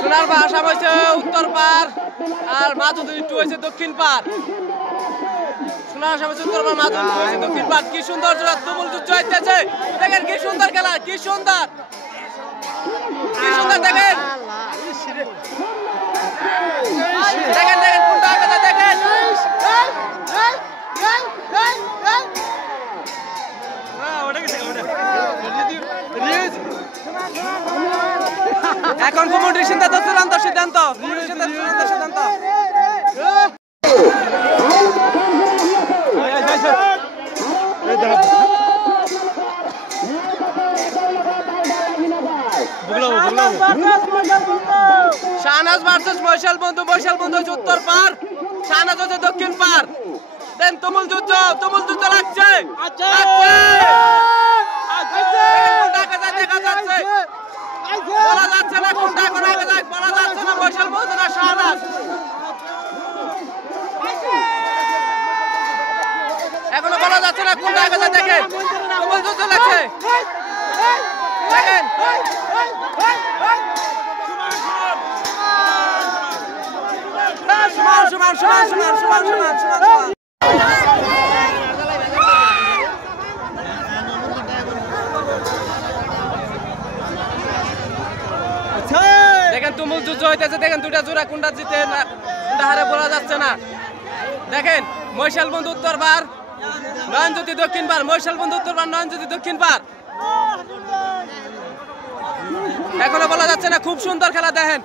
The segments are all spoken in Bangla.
সোনার ভাষা হয়েছে উত্তর পার আর মাধুদী একটু হয়েছে দক্ষিণ পার। সোনার ভাষা হয়েছে উত্তর পার, মাধুদী হয়েছে দক্ষিণ পার। কি সুন্দর জোড়া তুমুল যুদ্ধ হইতেছে। দেখেন কি সুন্দর খেলা, কি সুন্দর, কি সুন্দর। দেখেন দেখেন দেখেন কোনটা কথা দেখেন। এখন কমিটির সিদ্ধান্ত চূড়ান্ত সিদ্ধান্ত শাহনাজ ভার্সেস বৈশাল বন্ধু। বৈশাল বন্ধু হচ্ছে উত্তর পার, শাহনাজ হচ্ছে দক্ষিণ পার। দেন তুমুল যুদ্ধ লাগছে। দেখা যাচ্ছে, বলা যাচ্ছে না কোনটা এখন আগে যাক, বলা যাচ্ছে না বৈশাল বন্ধু না শাহনাজ। এখনো বলা যাচ্ছে না কোনটা আগে যাক। দেখেন তুমুল যুদ্ধ লাগছে। দেখেন দেখেন তুমুল যুদ্ধ হইতেছে। দেখেন দুটা জোড়া কোনটা জিতে না কোনটা হারে বলা যাচ্ছে না। দেখেন বৈশাল বন্ধু উত্তর পার, নয়নজ্যোতি দক্ষিণ পার। বৈশাল বন্ধু উত্তর পার, নয়নজ্যোতি দক্ষিণ পার। এখনো বলা যাচ্ছে না। খুব সুন্দর খেলা। দেখেন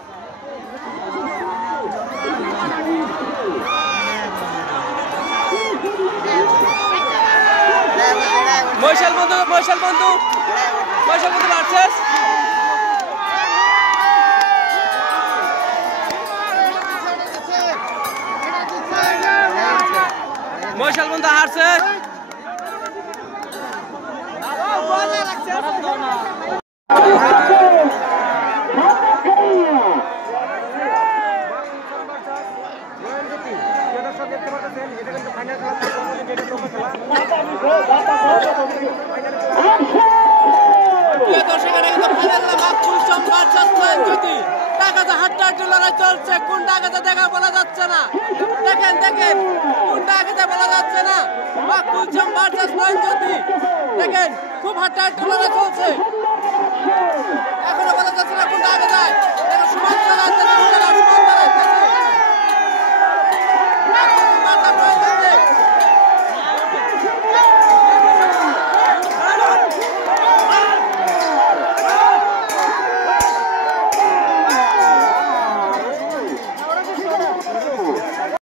বৈশাল বন্ধু ভার্সেস বৈশাল বন্ধু হারছে। চলছে কোনটা আগে দেখা বলা যাচ্ছে না। দেখেন দেখেন কোনটা আগে বলা যাচ্ছে না। কুলচম ভার্সেস নয়নজ্যোতি। দেখেন খুব হাড্ডাহাড্ডি লড়াই চলছে। এখনো